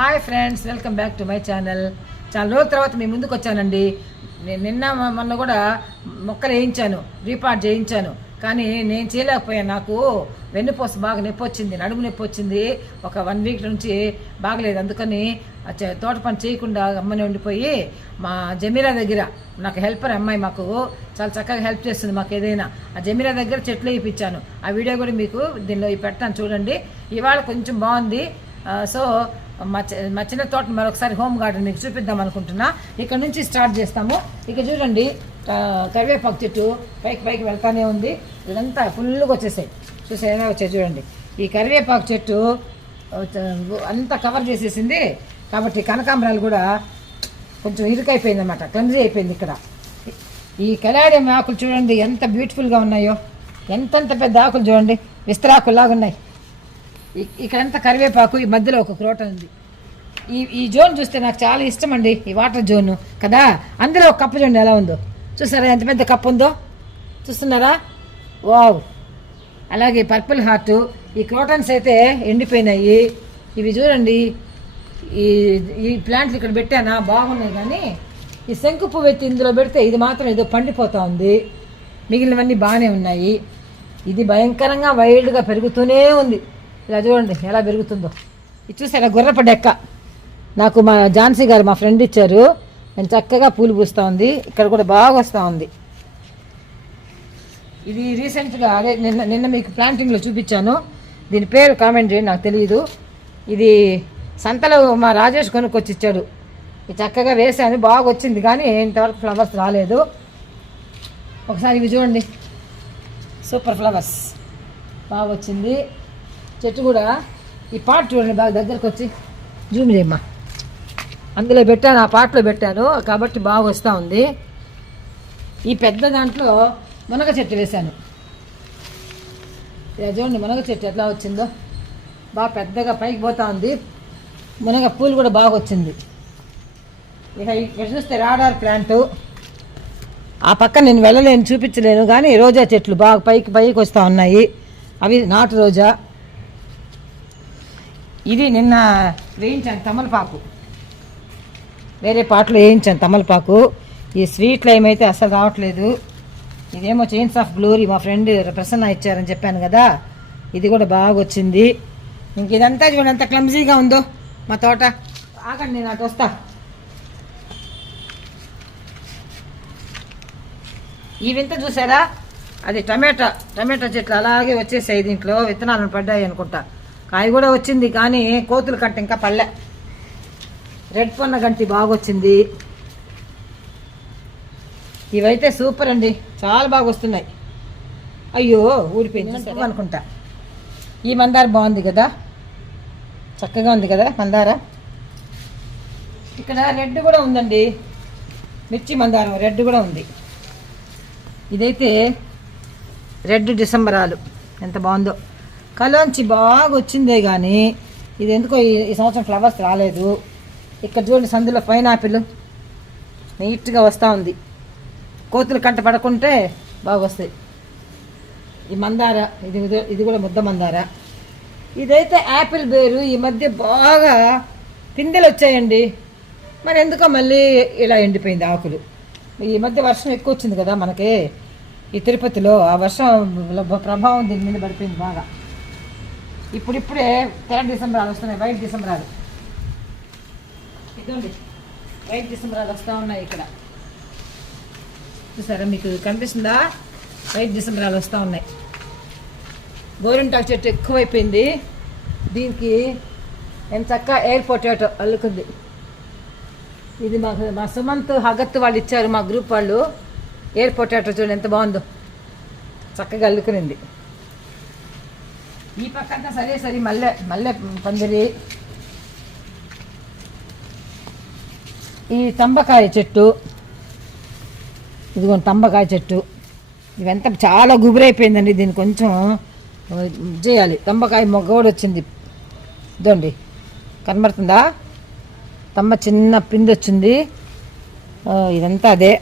Hi friends welcome back to my channel. చాలా రోజుల తర్వాత మీ ముందుకు వచ్చానండి. నేను నిన్న మొన్న కూడా మొక్కలు వేయించాను రీపార్ట్ చేయించాను. కానీ నేను చేయలేకపోయాను. నాకు వెన్నుపూస బాగా నొప్పి వచ్చింది నడుము నొప్పి వచ్చింది. ఒక వన్ వీక్ నుంచి బాగలేదు. అందుకని చే- తోట పని చేయకుండా అమ్మని ఉండిపోయి మా జమీరా దగ్గర నాకు హెల్పర్ అమ్మాయి మాకు చాలా చక్కగా హెల్ప్ చేస్తుంది మాకు ఏదైనా. ఆ జమీరా దగ్గర చెట్లు వేయించాను. ఆ వీడియో కూడా మీకు దీనిలో పెడతాను చూడండి. ఇవాళ కొంచెం బాగుంది. సో మచ్చ మచ్చిన తోట మరొకసారి హోమ్ గార్డెన్ మీకు చూపిద్దాం అనుకుంటున్నా. ఇక్కడ నుంచి స్టార్ట్ చేస్తాము. ఇక చూడండి కరివేపాకు చెట్టు పైకి పైకి వెళ్తానే ఉంది. ఇదంతా ఫుల్గా వచ్చేసాయి. చూసే వచ్చాయి చూడండి. ఈ కరివేపాకు చెట్టు అంతా కవర్ చేసేసింది. కాబట్టి కనకాంబరాలు కూడా కొంచెం ఇరుకైపోయింది అనమాట క్లమ్జీ అయిపోయింది ఇక్కడ. ఈ కలాడియం ఆకులు చూడండి ఎంత బ్యూటిఫుల్గా ఉన్నాయో. ఎంతంత పెద్ద ఆకులు చూడండి. విస్తరాకుల్లాగా ఉన్నాయి ఇక్కడంతా కరివేపాకు ఈ మధ్యలో ఒక క్రోట ఉంది. ఈ ఈ జోన్ చూస్తే నాకు చాలా ఇష్టం అండి ఈ వాటర్ జోన్. కదా? అందులో ఒక కప్పు చూడండి ఎలా ఉందో. చూసారా ఎంత పెద్ద కప్పు ఉందో? చూస్తున్నారా? వావ్! అలాగే పర్పుల్ హార్ట్ ఈ క్రోటన్స్ అయితే ఎండిపోయినాయి. ఇవి చూడండి. ఈ ఈ ప్లాంట్లు ఇక్కడ పెట్టానా? బాగున్నాయి కానీ ఈ శంకు పువ్వు ఎత్తి ఇందులో పెడితే ఇది మాత్రం ఏదో పండిపోతూ ఉంది. మిగిలినవన్నీ బాగానే ఉన్నాయి. ఇది భయంకరంగా వైల్డ్గా పెరుగుతూనే ఉంది. ఇలా చూడండి ఎలా పెరుగుతుందో. ఇది చూసారా గుర్రప డెక్క. నాకు మా ఝాన్సీ గారు మా ఫ్రెండ్ ఇచ్చారు. నేను చక్కగా పూలు పూస్తూ ఉంది. ఇక్కడ కూడా బాగా వస్తూ ఉంది. ఇది రీసెంట్గా అదే నిన్న నిన్న మీకు ప్లాంటింగ్లో చూపించాను. దీని పేరు కామెంట్ చేయండి నాకు తెలియదు ఇది సంతలో మా రాజేష్ కొనుక్కొచ్చి ఇచ్చాడు. ఇది చక్కగా వేసాను బాగా వచ్చింది కానీ ఇంతవరకు ఫ్లవర్స్ రాలేదు. ఒకసారి ఇవి చూడండి. సూపర్ ఫ్లవర్స్ బాగా వచ్చింది. చెట్టు కూడా ఈ పాట చూడండి బాగా దగ్గరకు వచ్చి జూమ్ చేయమ్మా. అందులో పెట్టాను ఆ పాటలో పెట్టాను కాబట్టి బాగా వస్తూ ఉంది. ఈ పెద్ద దాంట్లో మునగ చెట్టు వేశాను. చూడండి మునగ చెట్టు ఎట్లా వచ్చిందో. బాగా పెద్దగా పైకి పోతా ఉంది. మునగ పూలు కూడా బాగా వచ్చింది. ఇక ఇక్కడ చూస్తే రాడార్ ప్లాంటు. ఆ పక్క నేను వెళ్ళలేను చూపించలేను కానీ రోజా చెట్లు బాగా పైకి పైకి వస్తూ ఉన్నాయి. అవి నాటు రోజా. ఇది నిన్న వేయించాను తమలపాకు. వేరే పాటలు వేయించాను తమలపాకు. ఈ స్వీట్లు ఏమైతే అసలు రావట్లేదు. ఇదేమో చైన్స్ ఆఫ్ గ్లోరీ మా ఫ్రెండ్ ప్రసన్న ఇచ్చారని చెప్పాను కదా. ఇది కూడా బాగా వచ్చింది. ఇంక ఇదంతా చూడండి ఎంత క్లమ్జీగా ఉందో మా తోట. ఆగండి నేను అటు వస్తా. ఈ వింత చూసారా? అది టమాటా. టమాటా చెట్లు అలాగే వచ్చేసాయి దీంట్లో. విత్తనాలు పడ్డాయి అనుకుంటా. కాయ కూడా వచ్చింది కానీ కోతులు కట్ట ఇంకా పల్లె రెడ్ పొన్న గంటి బాగా వచ్చింది ఇవైతే సూపర్ అండి చాలా బాగా వస్తున్నాయి అయ్యో ఊడిపోయింది అనుకుంటా. ఈ మందార బాగుంది కదా? చక్కగా ఉంది కదా మందార? ఇక్కడ రెడ్ కూడా ఉందండి. మిర్చి మందారం రెడ్ కూడా ఉంది. ఇదైతే రెడ్ డిసెంబరాలు. ఎంత బాగుందో. కలోంచి బాగా వచ్చిందే కానీ ఇది ఎందుకో ఈ సంవత్సరం ఫ్లవర్స్ రాలేదు. ఇక్కడ చూడండి సందులో పైనాపిల్ నీట్గా వస్తూ ఉంది. కోతులు కంట పడకుంటే బాగా వస్తాయి ఈ మందార ఇది ఇది- ఇది కూడా ముద్ద మందార. ఇదైతే యాపిల్ బేరు ఈ మధ్య బాగా పిందెలు వచ్చాయండి మరి ఎందుకో మళ్ళీ ఇలా ఎండిపోయింది ఆకులు. ఈ మధ్య వర్షం ఎక్కువ వచ్చింది కదా మనకి. ఈ తిరుపతిలో ఆ వర్షం ప్రభావం దీని మీద పడిపోయింది బాగా. ఇప్పుడిప్పుడే తెల్ల డిసెంబరాలు వస్తున్నాయి వైట్ డిసెంబరాలు. ఇదండి వైట్ డిసెంబరాలు వస్తూ ఉన్నాయి ఇక్కడ. చూసారా మీకు కనిపిస్తుందా? వైట్ డిసెంబరాలు వస్తూ ఉన్నాయి. గోరింటాకు చెట్టు ఎక్కువైపోయింది. దీనికి ఎంత చక్క ఎయిర్ పొటాటో అల్లుకుంది. ఇది మాకు మా సుమంత్ హగత్ వాళ్ళు ఇచ్చారు మా గ్రూప్ వాళ్ళు. ఎయిర్ పొటాటో చూడండి ఎంత బాగుందో. చక్కగా అల్లుకునింది. ఈ పక్కన సరే సరే మల్లె మల్లె పందిరి ఈ తంబకాయ చెట్టు ఇదిగోండి తంబకాయ చెట్టు ఇవంతా చాలా గుబురైపోయిందండి దీన్ని కొంచెం చేయాలి తంబకాయ మొగ్గ కూడా వచ్చింది ఇదండి కనబడుతుందా తమ్మ చిన్న పిండి వచ్చింది ఇదంతా అదే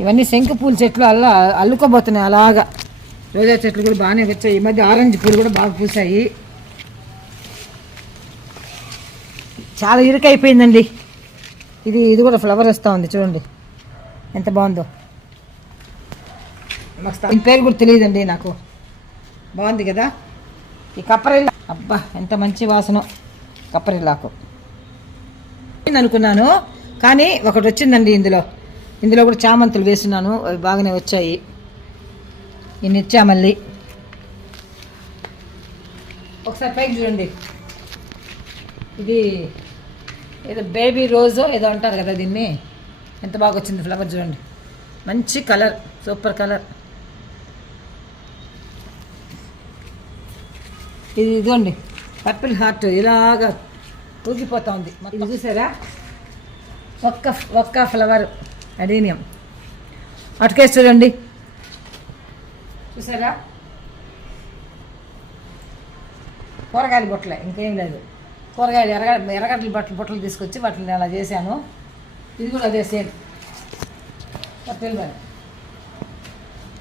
ఇవన్నీ శంకు పూల చెట్లు అల్లా అల్లుకోబోతున్నాయి అలాగా రోజా చెట్లు కూడా బాగానే వచ్చాయి. ఈ మధ్య ఆరెంజ్ పూలు కూడా బాగా పూసాయి చాలా ఇరుకైపోయిందండి ఇది ఇది కూడా ఫ్లవర్ వస్తూ ఉంది చూడండి. ఎంత బాగుందో. మస్తు ఈ పేరు కూడా తెలియదండి నాకు. బాగుంది కదా? ఈ కప్పరిల్లా. అబ్బా ఎంత మంచి వాసన. కప్పరిల్లాకు. అనుకున్నాను కానీ ఒకటి వచ్చిందండి ఇందులో. ఇందులో కూడా చామంతులు వేస్తున్నాను అవి బాగానే వచ్చాయి. ఈ నిత్యామల్లి ఒకసారి పైకి చూడండి. ఇది ఏదో బేబీ రోజు ఏదో అంటారు కదా దీన్ని. ఎంత బాగా వచ్చింది ఫ్లవర్ చూడండి. మంచి కలర్ సూపర్ కలర్. ఇది ఇదిగోండి పర్పుల్ హార్ట్ ఇలాగా ఊగిపోతూ ఉంది. ఇది చూసారా? ఒక్క ఒక్క ఫ్లవర్ అడీనియం అటుకేసి చూడండి. చూసారా? కూరగాయల బొట్టలే ఇంకేం లేదు. కూరగాయలు ఎర్రగ ఎర్రగడ్డల బట్టలు బుట్టలు తీసుకొచ్చి వాటిని అలా చేశాను. ఇది కూడా అదే సేమ్.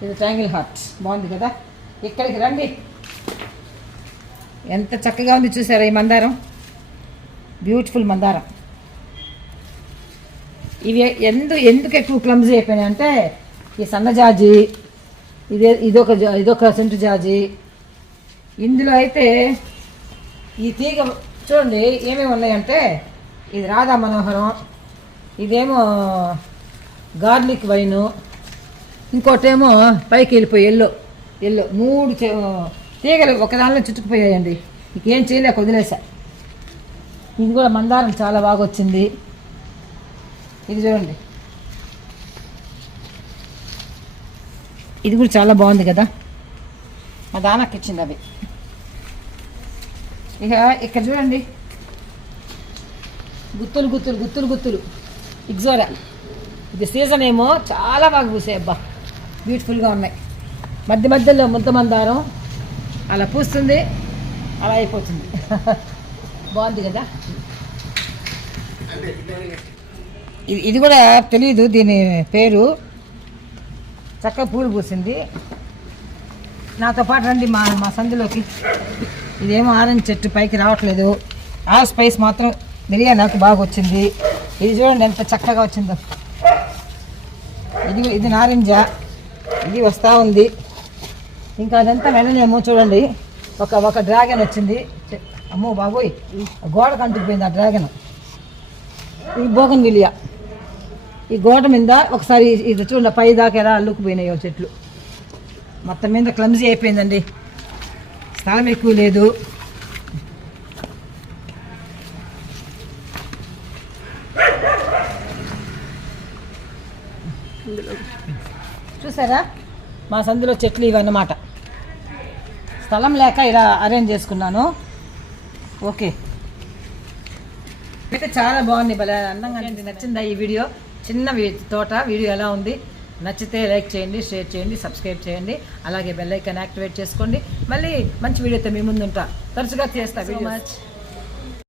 ఇది ట్యాంగిల్ హార్ట్. బాగుంది కదా? ఇక్కడికి రండి. ఎంత చక్కగా ఉంది చూసారా ఈ మందారం? బ్యూటిఫుల్ మందారం. ఇవి ఎందు ఎందుకు ఎక్కువ క్లమ్జీ అయిపోయినాయి అంటే ఈ సన్నజాజి ఇదే ఇదొక జా- ఇదొక సెంటు జాజి. ఇందులో అయితే ఈ తీగ చూడండి ఏమేమి ఉన్నాయంటే ఇది రాధా మనోహరం ఇదేమో గార్లిక్ వైను ఇంకోటేమో పైకి వెళ్ళిపోయి ఎల్లో ఎల్లో. మూడు చే- తీగలు ఒకదానిలో చుట్టుకుపోయాయండి. ఇంకేం చేయలేక వదిలేసా. ఇది కూడా మందారం చాలా బాగా వచ్చింది. ఇది చూడండి. ఇది కూడా చాలా బాగుంది కదా. మా దానకి ఇచ్చింది అవి. ఇక ఇక్కడ చూడండి. గుత్తులు గుత్తులు గుత్తులు గుత్తులు. ఇగ్జోరా. ఇది సీజన్ ఏమో చాలా బాగా పూసాయి అబ్బా. బ్యూటిఫుల్గా ఉన్నాయి. మధ్య మధ్యలో ముద్ద మందారం అలా పూస్తుంది అలా అయిపోతుంది. బాగుంది కదా? ఇది ఇది కూడా తెలియదు దీని పేరు. చక్కగా పూలు పూసింది. నాతో పాటు రండి మా మా సందులోకి. ఇదేమో ఆరెంజ్ చెట్టు పైకి రావట్లేదు. ఆ స్పైస్ మాత్రం బిర్యానీ నాకు బాగా వచ్చింది. ఇది చూడండి ఎంత చక్కగా వచ్చిందో. ఇది ఇది నారింజ. ఇది వస్తూ ఉంది. ఇంకా అదంతా వెళ్ళలేమో చూడండి. ఒక ఒక డ్రాగన్ వచ్చింది. అమ్మో బాబోయ్. గోడ కంటుకుపోయింది ఆ డ్రాగన్. ఈ బోగన్ విలియా. ఈ గోడ మీద ఒకసారి ఇది చూడండి పై దాకా ఎలా అల్లుకుపోయినాయో చెట్లు. మొత్తం మీద క్లమ్జీ అయిపోయిందండి. స్థలం ఎక్కువ లేదు. చూసారా? మా సందులో చెట్లు ఇవన్నమాట. స్థలం లేక ఇలా అరేంజ్ చేసుకున్నాను. ఓకే. అయితే చాలా బాగుంది భలే అందంగా నచ్చిందా ఈ వీడియో? చిన్న తోట వీడియో ఎలా ఉంది నచ్చితే లైక్ చేయండి షేర్ చేయండి సబ్స్క్రైబ్ చేయండి అలాగే బెల్ ఐకాన్ యాక్టివేట్ చేసుకోండి. మళ్ళీ మంచి వీడియోతో మీ ముందు ఉంటా తరచుగా చేస్తా సో మచ్